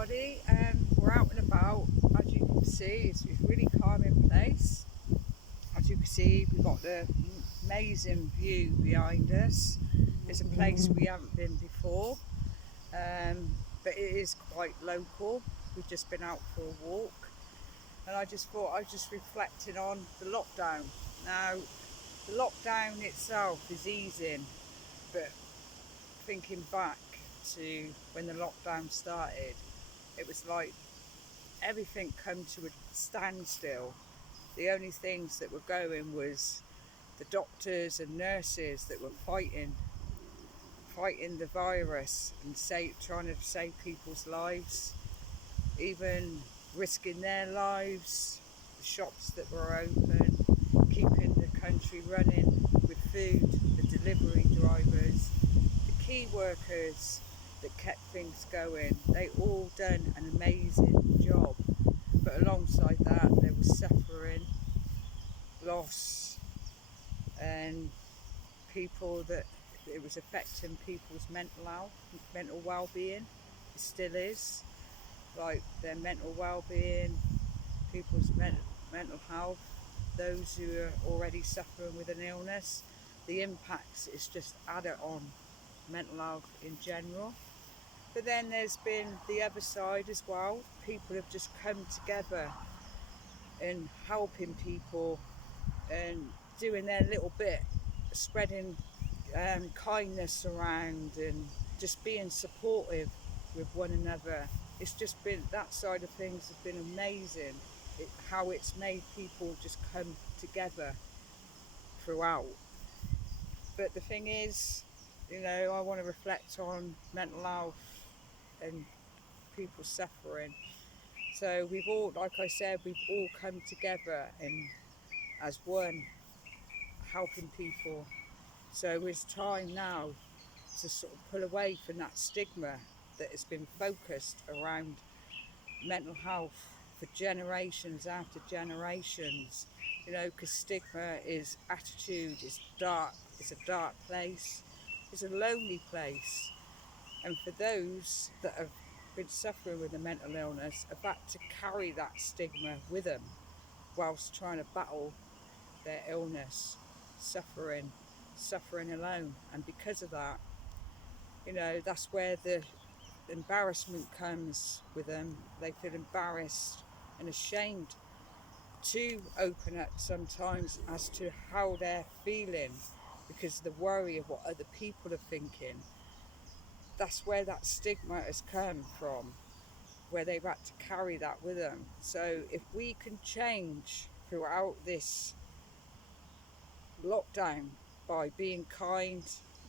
everybody. We're out and about. As you can see, it's a really calming place. As you can see, we've got the amazing view behind us. It's a place we haven't been before, but it is quite local. We've just been out for a walk, and I just thought I was just reflecting on the lockdown. Now, the lockdown itself is easing, but thinking back to when the lockdown started, it was like everything come to a standstill. The only things that were going was the doctors and nurses that were fighting the virus and trying to save people's lives, even risking their lives, the shops that were open, keeping the country running with food, the delivery drivers, the key workers that kept things going. They all done an amazing job, but alongside that there was suffering, loss, and people that it was affecting people's mental health, mental well-being. It still is, like their mental well-being, people's mental health, those who are already suffering with an illness. The impacts is just added on mental health in general. But then there's been the other side as well. People have just come together and helping people and doing their little bit, spreading kindness around and just being supportive with one another. It's just been, that side of things has been amazing, how it's made people just come together throughout. But the thing is, I want to reflect on mental health and people suffering. So we've all, like I said, we've all come together and as one, helping people. So it's time now to sort of pull away from that stigma that has been focused around mental health for generations after generations. Because stigma is attitude, it's dark, it's a dark place, it's a lonely place. And for those that have been suffering with a mental illness, have had to carry that stigma with them whilst trying to battle their illness, suffering alone. And because of that, that's where the embarrassment comes with them. They feel embarrassed and ashamed to open up sometimes as to how they're feeling because of the worry of what other people are thinking. That's where that stigma has come from, where they've had to carry that with them. So if we can change throughout this lockdown by being kind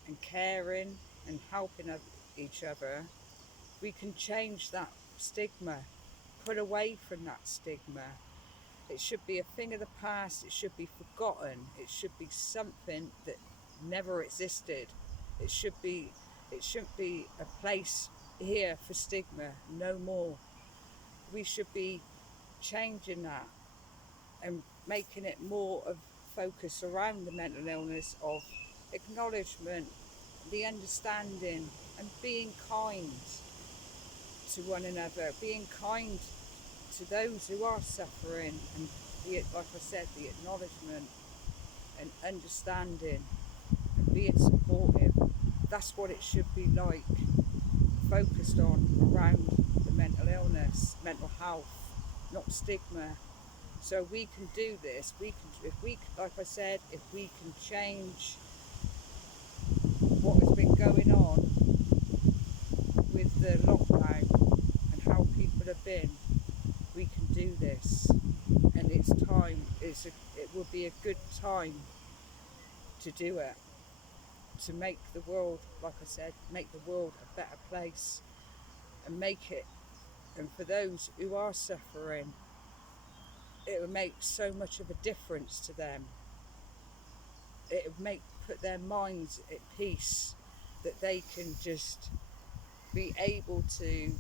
and caring and helping each other, we can change that stigma, put away from that stigma. It should be a thing of the past, it should be forgotten, it should be something that never existed. It shouldn't be a place here for stigma, no more. We should be changing that and making it more of focus around the mental illness of acknowledgement, the understanding, and being kind to one another, being kind to those who are suffering, and like I said, the acknowledgement and understanding and being supportive. That's what it should be like, focused on around the mental illness, mental health, not stigma. So we can do this. Like I said, if we can change what has been going on with the lockdown and how people have been, we can do this. And it's time. It will be a good time to do it. To make the world, like I said, make the world a better place, and make it. And for those who are suffering, it will make so much of a difference to them. It will put their minds at peace, that they can just be able to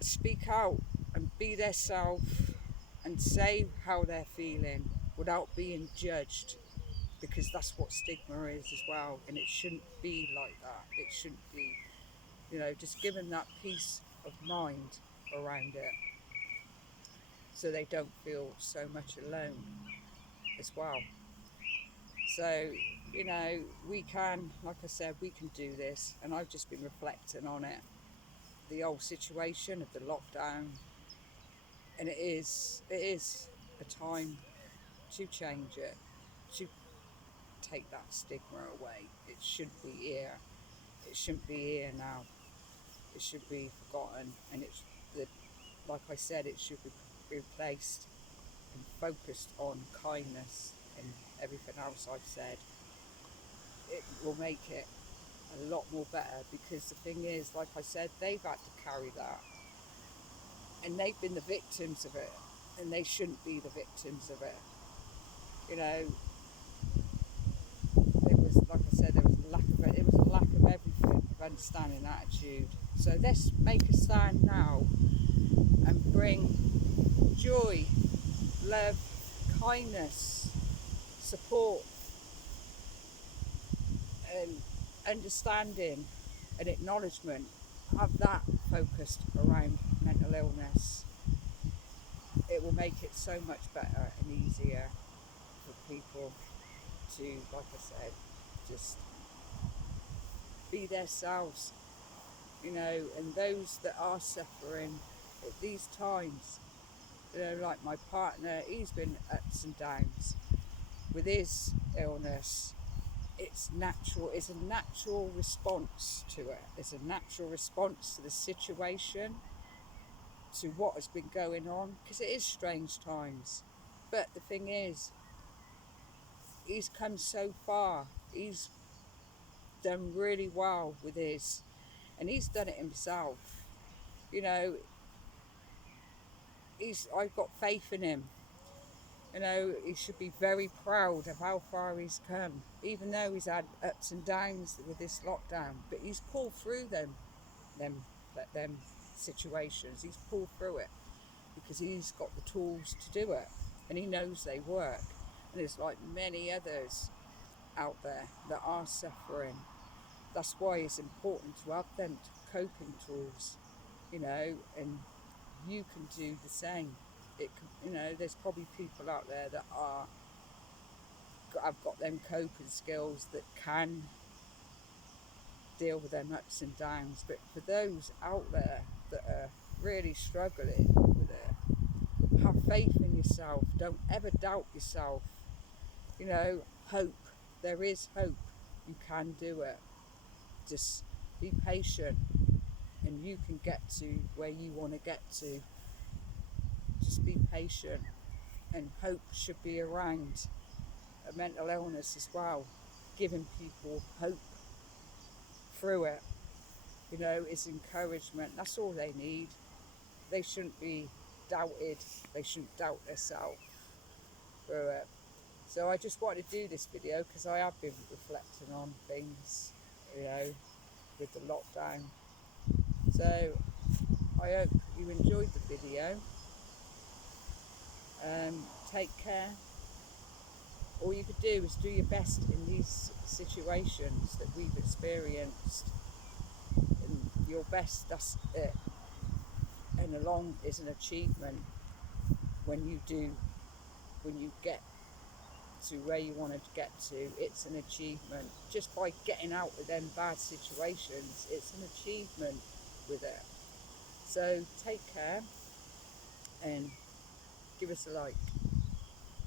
speak out and be their self and say how they're feeling without being judged, because that's what stigma is as well, and it shouldn't be like that. It shouldn't be, just give them that peace of mind around it, so they don't feel so much alone as well. So, we can, like I said, we can do this. And I've just been reflecting on it, the old situation of the lockdown. And it is a time to change it, to take that stigma away. It shouldn't be here. It shouldn't be here now. It should be forgotten. And the, like I said, it should be replaced and focused on kindness and everything else I've said. It will make it a lot more better, because the thing is, like I said, they've had to carry that, and they've been the victims of it, and they shouldn't be the victims of it. You know, there was, like I said, there was a lack of it. It was a lack of everything, of understanding, attitude. So let's make a stand now and bring joy, love, kindness, support, and understanding and acknowledgement. Have that focused around mental illness. It will make it so much better and easier for people to, like I said, just be themselves, and those that are suffering at these times, like my partner, he's been ups and downs with his illness. It's natural. It's a natural response to it. It's a natural response to the situation, to what has been going on, because it is strange times. But the thing is, he's come so far. He's done really well with his, and he's done it himself. You know, I've got faith in him. He should be very proud of how far he's come, even though he's had ups and downs with this lockdown. But he's pulled through them situations. He's pulled through it because he's got the tools to do it, and he knows they work. And there's like many others out there that are suffering. That's why it's important to have them coping tools, and you can do the same. There's probably people out there that have got them coping skills that can deal with them ups and downs. But for those out there that are really struggling with it, have faith in yourself. Don't ever doubt yourself. Hope. There is hope. You can do it. Just be patient, and you can get to where you want to get to. Just be patient, and hope should be around a mental illness as well, giving people hope through it. It's encouragement. That's all they need. They shouldn't be doubted. They shouldn't doubt themselves through it. So I just wanted to do this video because I have been reflecting on things, with the lockdown. So I hope you enjoyed the video. Take care. All you could do is do your best in these situations that we've experienced. And your best, that's it. And along is an achievement when you get to where you want to get to. It's an achievement. Just by getting out of them bad situations, it's an achievement with it. So take care and give us a like.